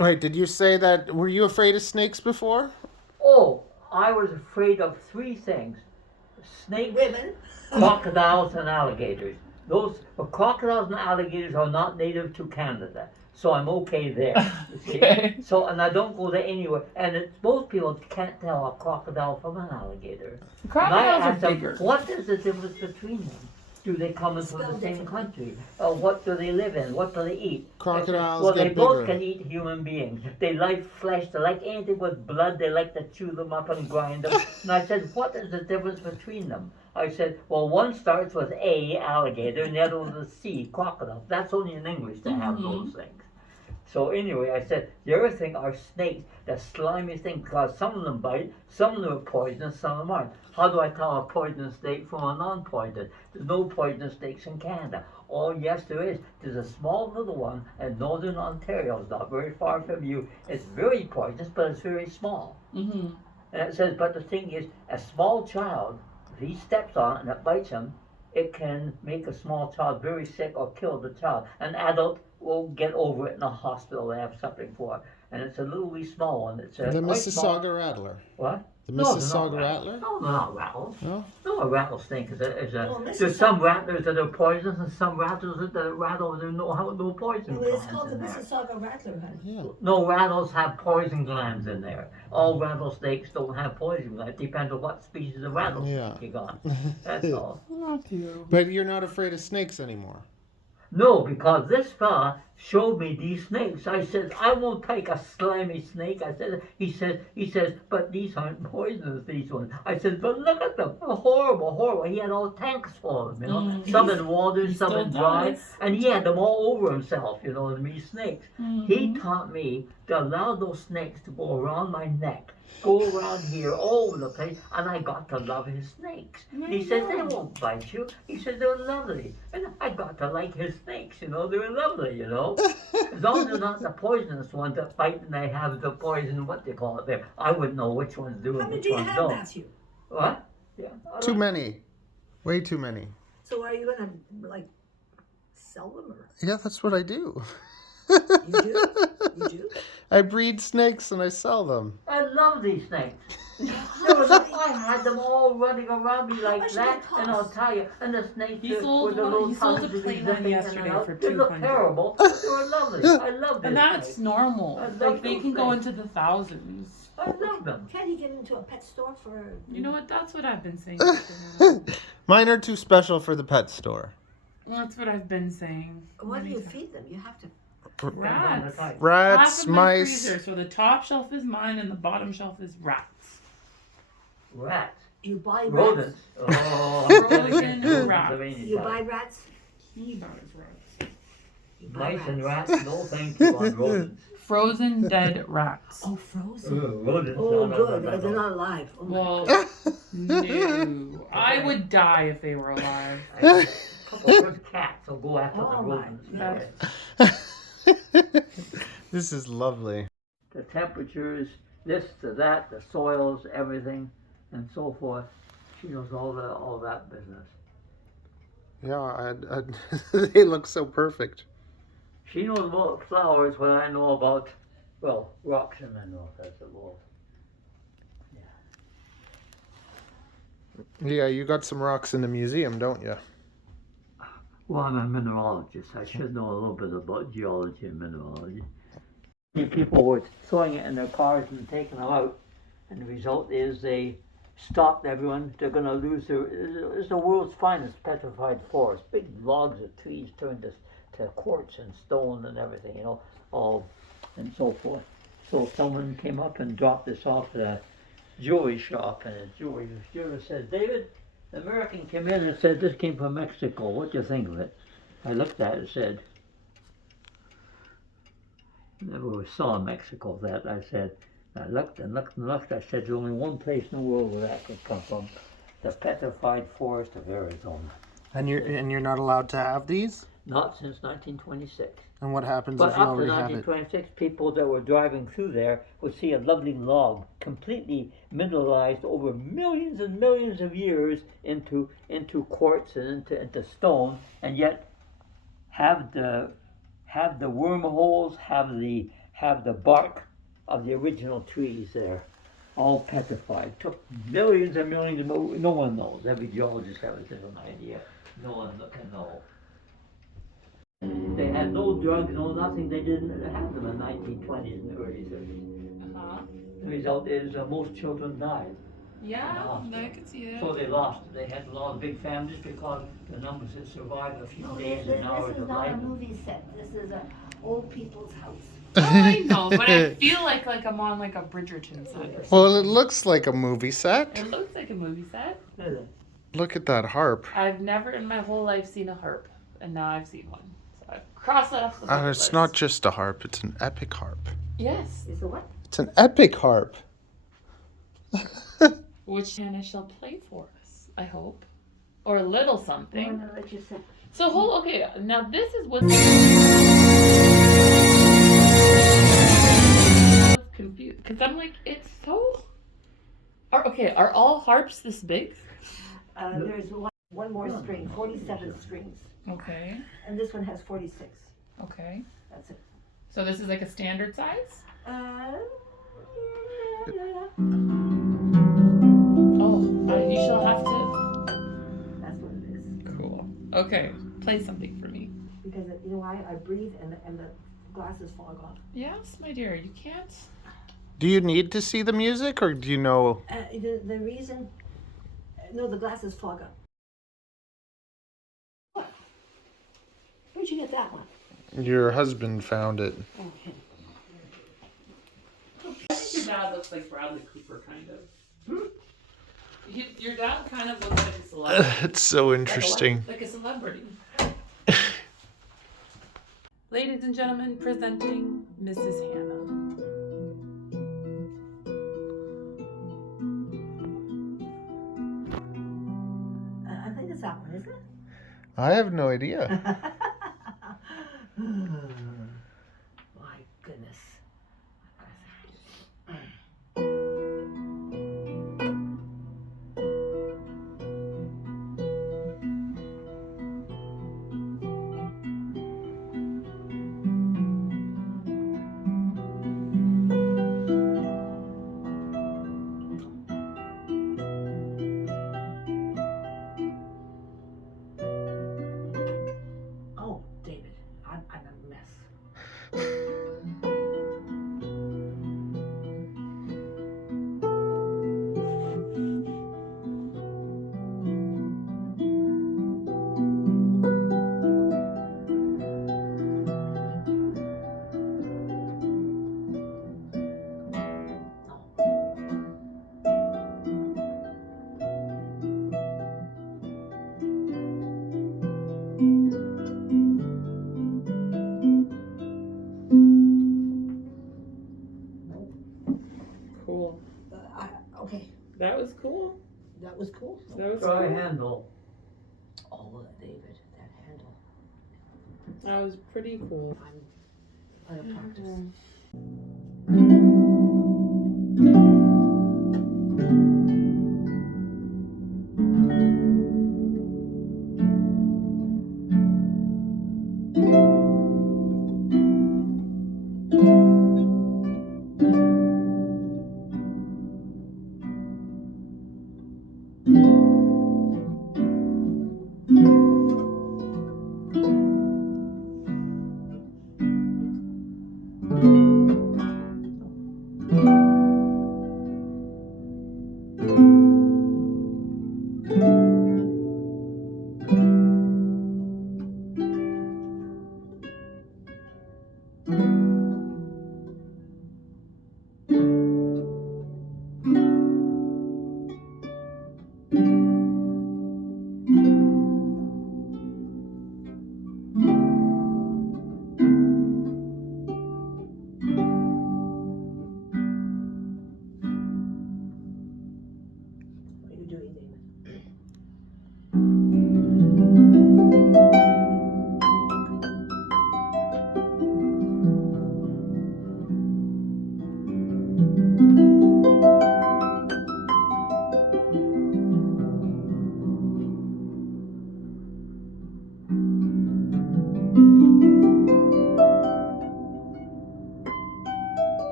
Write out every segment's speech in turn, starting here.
Wait, did you say that? Were you afraid of snakes before? Oh, I was afraid of three things: snakes, Women. crocodiles, and alligators. Those crocodiles and alligators are not native to Canada, so I'm okay there. You see? Okay. So, and I don't go there anywhere. And most people can't tell a crocodile from an alligator. Crocodiles and I are asked them, bigger. what is the difference between them? Do they come in from the same country? What do they live in? What do they eat? Crocodiles Well, get they both bigger. can eat human beings. They like flesh. They like anything with blood. They like to chew them up and grind them. And I said, what is the difference between them? I said, well, one starts with A, alligator, and the other one with C, crocodile. That's only in English to have those things. So anyway, I said, the other thing are snakes, the slimy thing, because some of them bite, some of them are poisonous, some of them aren't. How do I tell a poisonous snake from a non-poisonous? There's no poisonous snakes in Canada. Oh yes, there is. There's a small little one in northern Ontario. It's not very far from you. It's very poisonous, but it's very small. Mm-hmm. And it says, but the thing is, a small child, if he steps on it and it bites him, it can make a small child very sick or kill the child. An adult will get over it in a hospital they have something for. And it's a little wee small one. It's The quite Mississauga small. Rattler. What? The No, they're not Mississauga rattles. Rattler? No, they're not rattles. No? No, a rattlesnake is a. No, There's some rattlers that are poisonous and some rattlers that rattle and no poison Well, it's glands called the in there. Mississauga Rattler, honey. Yeah. No, rattles have poison glands in there. All rattlesnakes don't have poison glands. Depends on what species of rattlesnake Yeah. you got. That's all. Not you. But you're not afraid of snakes anymore. No, because this fella showed me these snakes. I said, I won't take a slimy snake. I said, he says, but these aren't poisonous, these ones. I said, but look at them. They're horrible, horrible. He had all tanks full of them, you know. Some in water, He some still in dry. does. And he had them all over himself, you know, these snakes. He taught me to allow those snakes to go around my neck, go around here, all over the place, and I got to love his snakes. He says, they won't bite you. He says, they're lovely. And I got to like his snakes, you know, they're lovely, you know. As long as they're not the poisonous ones that bite and they have the poison, what they call it there. I wouldn't know which ones do How and many which do you ones have, don't. Matthew? What? Yeah. Too many. Way too many. So are you going to, like, sell them or? Yeah, that's what I do. You do? You do? I breed snakes and I sell them. I love these snakes. I had them all running around me like much do that, they and I'll cost? tell you, and the snakes He with sold the one- little he sold a tongues would be plain one zipping in and yesterday out. for They look $200. terrible, but they were lovely. I love And these that's snakes. normal. I love Like they those can go things. into the thousands. I love them. Can you get into a pet store for? You know what? That's what I've been saying. Mine are too special for the pet store. That's what I've been saying. What do you many times. feed them? You have to. Depends on the Rats. type. Rats, Half of my mice. freezer. So the top shelf is mine and the bottom shelf is rats. Rats. You buy Rodents. rats. Oh, Frozen rats. of any You type. buy rats. He buys rats. You buy Mice and rats. rats, no thank you on rodents. Frozen dead rats. Oh, frozen. Rodents. Oh, no, good. no, no, They're no. not alive. Oh, my Well, no. I would die if they were alive. I have a couple of good cats will go after Oh, the my rodents. goodness. This is lovely. The temperatures, this to that, the soils, everything, and so forth. She knows all that business. Yeah, they look so perfect. She knows about flowers what I know about, well, rocks and minerals, I suppose. Yeah, you got some rocks in the museum, don't you? Well, I'm a mineralogist. I should know a little bit about geology and mineralogy. People were throwing it in their cars and taking them out, and the result is they stopped everyone. They're going to lose their. It's the world's finest petrified forest. Big logs of trees turned to quartz and stone and everything, you know, all and so forth. So someone came up and dropped this off at a jewelry shop, and the jewelry jeweler said, "David, the American came in and said this came from Mexico. What do you think of it?" I looked at it and said, "Never saw Mexico that." I said, I looked and looked and looked. I said, "There's only one place in the world where that could come from: the petrified forest of Arizona." And you're not allowed to have these? Not since 1926. And what happens But if you after already have it? 1926, people that were driving through there would see a lovely log, completely mineralized over millions and millions of years into quartz and into stone, and yet have the wormholes, have have the bark of the original trees there, all petrified. Took millions and millions. No one knows. Every geologist has a different idea. No one can know. They had no drugs, no nothing. They didn't have them in the 1920s and the early 30s. Uh-huh. The result is most children died. Yeah, I could see that. So they lost. They had a lot of big families because the numbers that survived a few days and hours This is of not life. a movie set. This is a old people's house. Oh, I know, but I feel like I'm on like a Bridgerton set or something. Well, it looks like a movie set. It looks like a movie set. Look at that harp. I've never in my whole life seen a harp, and now I've seen one. So I've crossed that off the bucket It's list. not just a harp, it's an epic harp. Yes, It's a what? It's an epic harp. which Hannah shall play for us, I hope, or a little I'm something. gonna let you sit. So okay, now this is what's confused because I'm like, it's so. Are all harps this big? There's one more string, 47 strings. Okay, And this one has 46. okay. That's it. So this is like a standard size? Yeah. Oh, you shall have to. That's what it is. Cool. Okay, play something for me. Because you know why? I breathe and the glasses fog off. Yes, my dear, you can't. Do you need to see the music or do you know? The reason, no, the glasses fog up. What? Where'd you get that one? Your husband found it. Okay. I think your dad looks like Bradley Cooper, kind of. Your dad kind of looks like a celebrity. It's so interesting. Like a celebrity. Ladies and gentlemen, presenting Mrs. Hannah. I think it's that one, isn't it? I have no idea. My goodness. Oh, David, I'm a mess. Cool. Okay, That was cool. that was cool. That was Try cool. handle. Oh, David, that handle. That was pretty cool. I'm out of practice.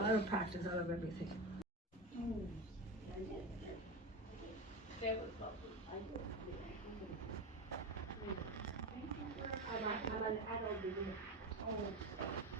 out of practice, out of everything. I'm an adult.